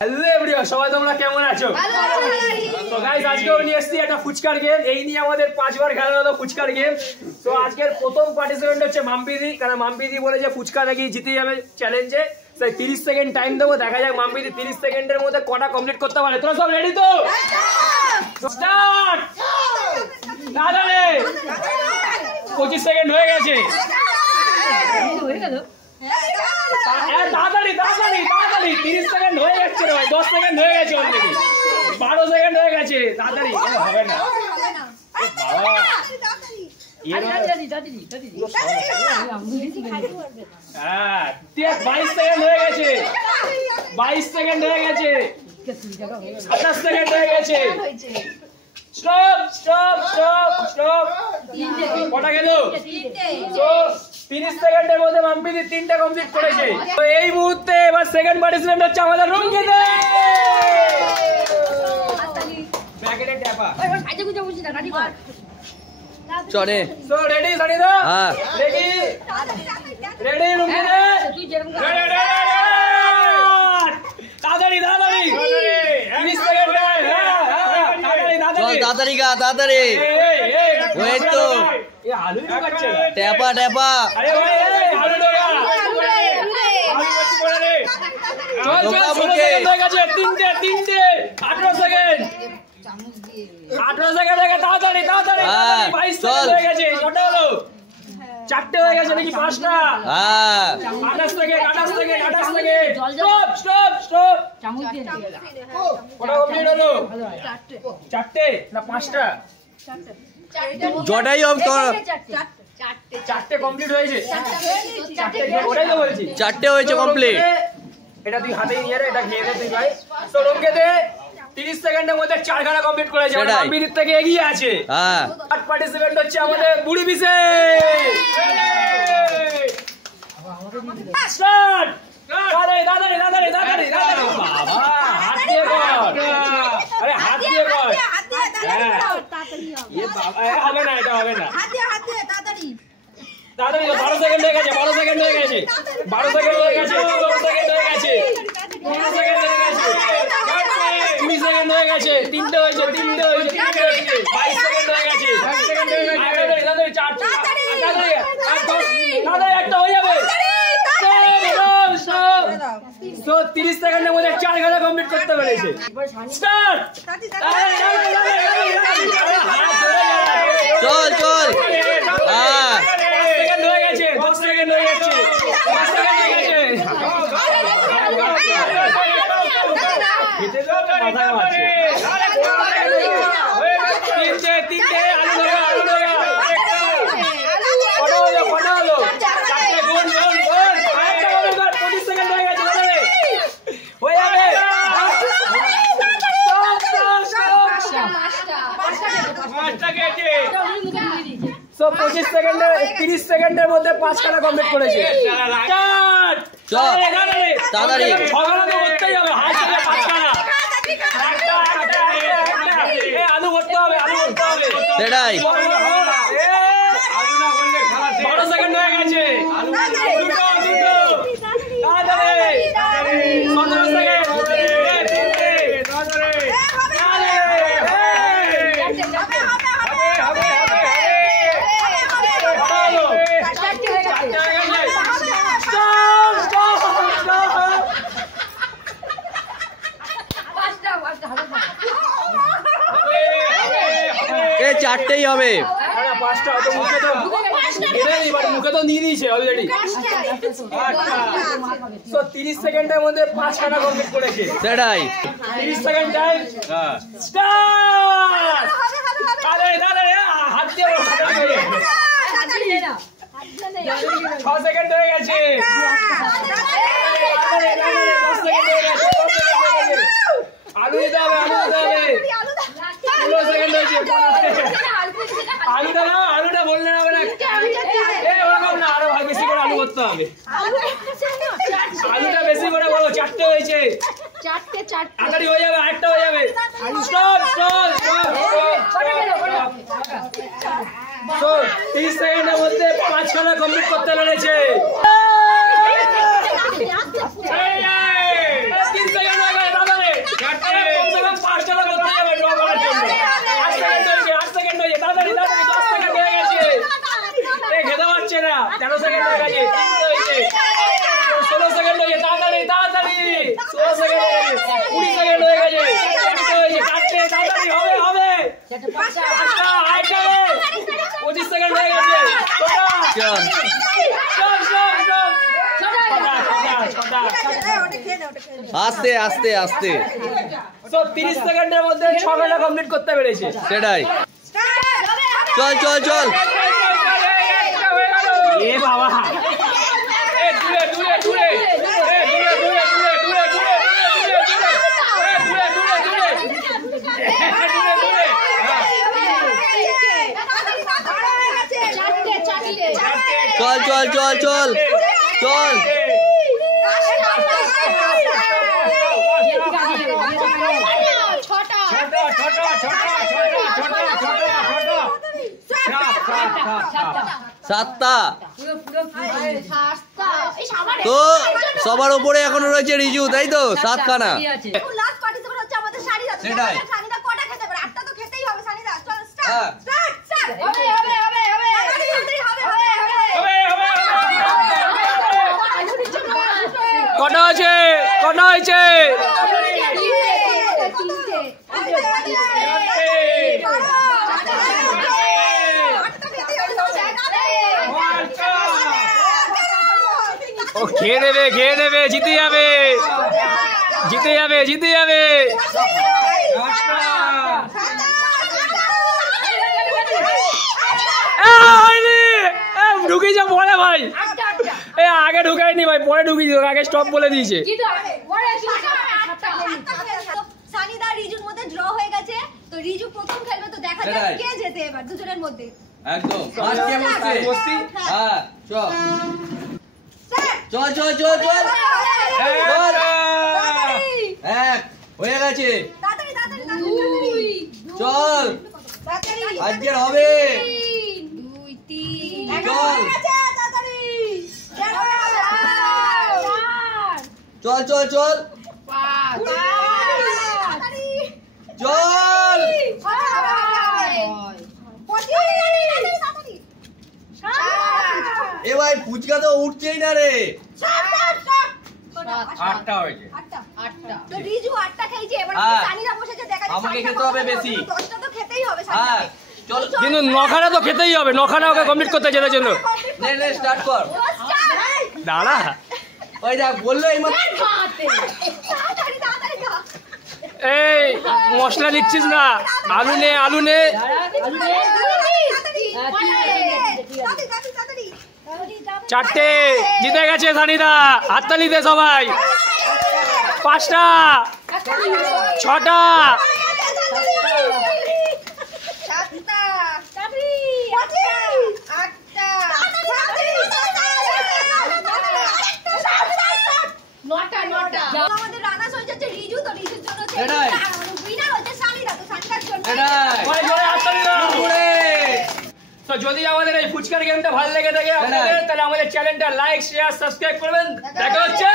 Hello everyone, সবাই তোমরা কেমন আছো? তো গাইস, আজকেও নিয়ে এসেছি একটা ফুচকার গেম। এই নিয়ে আমাদের 5 বার খেলা হলো ফুচকার গেম। তো আজকের প্রথম পার্টিসিপেন্ট হচ্ছে মাম্পিদি, কারণ মাম্পিদি বলে যে ফুচকা নাকি জিতে যাবে চ্যালেঞ্জে। তাই 30 সেকেন্ড টাইম দেবো, দেখা যাক মাম্পিদি 30 সেকেন্ডের মধ্যে কটা কমপ্লিট করতে পারে। তোরা সব রেডি তো? স্টার্ট। দাঁড়ালে 25 সেকেন্ড হয়ে গেছে। তাড়াতাড়ি তাড়াতাড়ি তাড়াতাড়ি 30 সেকেন্ড হয়ে যাচ্ছে রে ভাই, 10 সেকেন্ড হয়ে গেছে অলরেডি, 12 সেকেন্ড হয়ে গেছে। তাড়াতাড়ি হবে না হ্যাঁ, 22 সেকেন্ড হয়ে গেছে, 22 সেকেন্ড হয়ে গেছে, 27 সেকেন্ড হয়ে গেছে। Stop stop stop stop. কটা গেল? 30 সেকেন্ডের মধ্যে মাম্পিদি 3টা কমপ্লিট করেছে। তো এই মুহূর্তে এবার সেকেন্ড পার্টিসিপেন্ট হচ্ছে আমাদের রঙ্গিত। ব্যাকেটে ট্যাপা চলে। So ready Sanida? হ্যাঁ রেডি রেডি রঙ্গিত। তাড়াতাড়ি তাড়াতাড়ি 30 সেকেন্ড। তাড়াতাড়ি গা তাড়াতাড়ি। ওই তো এ আলু কাটছে না। ট্যাপা ট্যাপা। আরে ভাই আলু দোগা। চল চল 16 সেকেন্ড হয়ে গেছে। 3টে 18 সেকেন্ড। 18 সেকেন্ড হয়ে গেছে। তাড়াতাড়ি তাড়াতাড়ি 22 সেকেন্ড হয়ে গেছে। কত হলো? 4টে হয়ে গেছে নাকি 5টা? হ্যাঁ 28 second 28 second 28 second. Stop stop stop. কত কমপ্লিট হলো? 4টে না 5টা? জটাই অফ কর। 4টে কমপ্লিট হয়েছে। 4টে ওটাই তো বলছি। 4টে হয়েছে কমপ্লিট। এটা তুই হাতেই নিয়ে রে, এটা খেয়ে দে তুই ভাই। তো রঙ্গে দে 30 সেকেন্ডের মধ্যে 4খানা কমপ্লিট করেছে। মাম্পিদির থেকে এগিয়ে আছে। হ্যাঁ থার্ড পার্টিসিপেন্ট হচ্ছে আমাদের বুড়ি বিশে। স্টার্ট। দাঁড়াই দাঁড়াই দাঁড়াই দাঁড়াই দাঁড়াই। বাবা হাত দিয়ে কর। আরে হাত দিয়ে কর। ये बाबा হবে না, এটা হবে না। হাত দিয়ে তাড়াতাড়ি তাড়াতাড়ি 12 সেকেন্ড হয়ে গেছে, 12 সেকেন্ড হয়ে গেছে, 12 সেকেন্ড হয়ে গেছে, 14 সেকেন্ড হয়ে গেছে, 15 সেকেন্ড হয়ে গেছে, 20 সেকেন্ড হয়ে গেছে, 3টে হয়েছে, 3টে হয়েছে, 3টে হয়েছে, 22 সেকেন্ড হয়ে গেছে, 22 সেকেন্ড হয়ে গেছে, তাড়াতাড়ি 4 তাড়াতাড়ি একটা হয়ে যাবে। তো 30 সেকেন্ডের মধ্যে 4খানা কমপ্লিট করতে পেরেছে। স্টার্ট। চল চল। হ্যাঁ 10 সেকেন্ড হয়ে গেছে, 10 সেকেন্ড হয়ে গেছে, 10 সেকেন্ড হয়ে গেছে। খেতে দাও না, মাথা মারছে। 3টে আলু ধরা আলু ধরা। কটা হলো? 4টে গোল গোল গোল। 25 সেকেন্ড হয়ে গেছে। হয়ে যাবে। সব 25 সেকেন্ডে 30 সেকেন্ডের মধ্যে 5খানা কমপ্লিট করেছে। তাড়াতাড়ি 6খানা তো করতেই হবে। হাত দিয়ে 5খানা। আলু ভরতে হবে, আলু ভরতে হবে। সেটাই। 12 সেকেন্ড হয়ে গেছে। 17 সেকেন্ড। এ 4টেই হবে। 5টা তো মুখে তো মুখে তো নিয়ে দিয়েছে অলরেডি। তো 30 সেকেন্ডের মধ্যে 5খানা কমপ্লিট করেছে। সেটাই। 30 সেকেন্ড টাইম স্টার্ট। দাঁড়াই দাঁড়াই হাত দিয়ে 6 সেকেন্ড হয়ে গেছে। 10 সেকেন্ড হয়ে গেছে। আলু দিতে হবে, আলু দিতে হবে। 16 সেকেন্ড হয়েছে। আলুটা না, আলুটা বললে হবে না। ওরকম না, আরো বেশি করে আলু করতে হবে। আলুটা বেশি করে বলো। 4টে হয়েছে। 4টে তাড়াতাড়ি হয়ে যাবে, আরেকটা হয়ে যাবে। Stop stop stop. 30 সেকেন্ডের মধ্যে 5খানা কমপ্লিট করতে পেরেছে। 16 সেকেন্ড হয়ে গেছে, 20 সেকেন্ড হয়ে গেছে, 4টে তাড়াতাড়ি হবে। 5টা, 25 সেকেন্ড হয়ে গেছে। চল আস্তে আস্তে আস্তে 30 সেকেন্ডের মধ্যে 6 ঘন্টা কমপ্লিট করতে পেরেছে। সেটাই চল চল চল এ বাবা দূরে চল চল চল চল চল সাতটা তো সবার উপরে এখনো রয়েছে রিজু, তাই তো? 7খানা। লাস্ট পার্টিসিপেন্ট হচ্ছে আমাদের সানিদা। সেটাই। সানিদা কটা খেতে পারে? 8টা তো খেতেই হবে সানিদা। চল হ্যাঁ। Start start. হবে। কটা হয়েছে? ও খেয়ে নেবে, জিতে যাবে। ঢুকি যা পরে ভাই, আগে ঢুকায়নি ভাই, পরে ঢুকিয়ে দিল, আগে স্টপ বলে দিয়েছে। সানিদা রিজুর মধ্যে ড্র হয়ে গেছে, তো রিজু প্রথম খেলবে, তো দেখা যাক কে জেতে এবার দুজনের মধ্যে। একদম ফার্স্ট গেম হচ্ছে। হ্যাঁ চল চল চল চল চল এক হয়ে গেছে। চল আজকের হবে। চল চল চল চল এ ভাই ফুচকা তো উঠছেই না রে। 8টা হয়েছে। তো রিজু 8টা খেয়েছে, এবার হ্যাঁ। সানিদা বসেছে, দেখা যাক আমাকে সানিদা খেতে হবে কত বেশি। 10টা তো খেতেই হবে হ্যাঁ সানিদাকে। চল কিন্তু 9খানা তো খেতেই হবে, 9খানা ওকে কমপ্লিট করতে যেতে জন্য। নে স্টার্ট কর। দাঁড়া, ওই দেখ বললো এই মাত্র। এই মশলা দিচ্ছিস না, আলু নে। 4টে জিতে গেছে সানিদা, হাততালি দে সবাই। 5টা, 6টা, 9টা। আমাদের রানার্স হয়ে যাচ্ছে রিজু, তো রিজুর জন্য এটাই। উইনার হচ্ছে সানিদা, তো সানিদার জন্য এটাই ভাই জোরে হাততালি দাও। ঘুরে। তো যদি আমাদের এই ফুচকার গেমটা ভালো লেগে থাকে আপনাদের, তাহলে আমাদের চ্যানেলটা লাইক, শেয়ার, সাবস্ক্রাইব করবেন। দেখা হচ্ছে।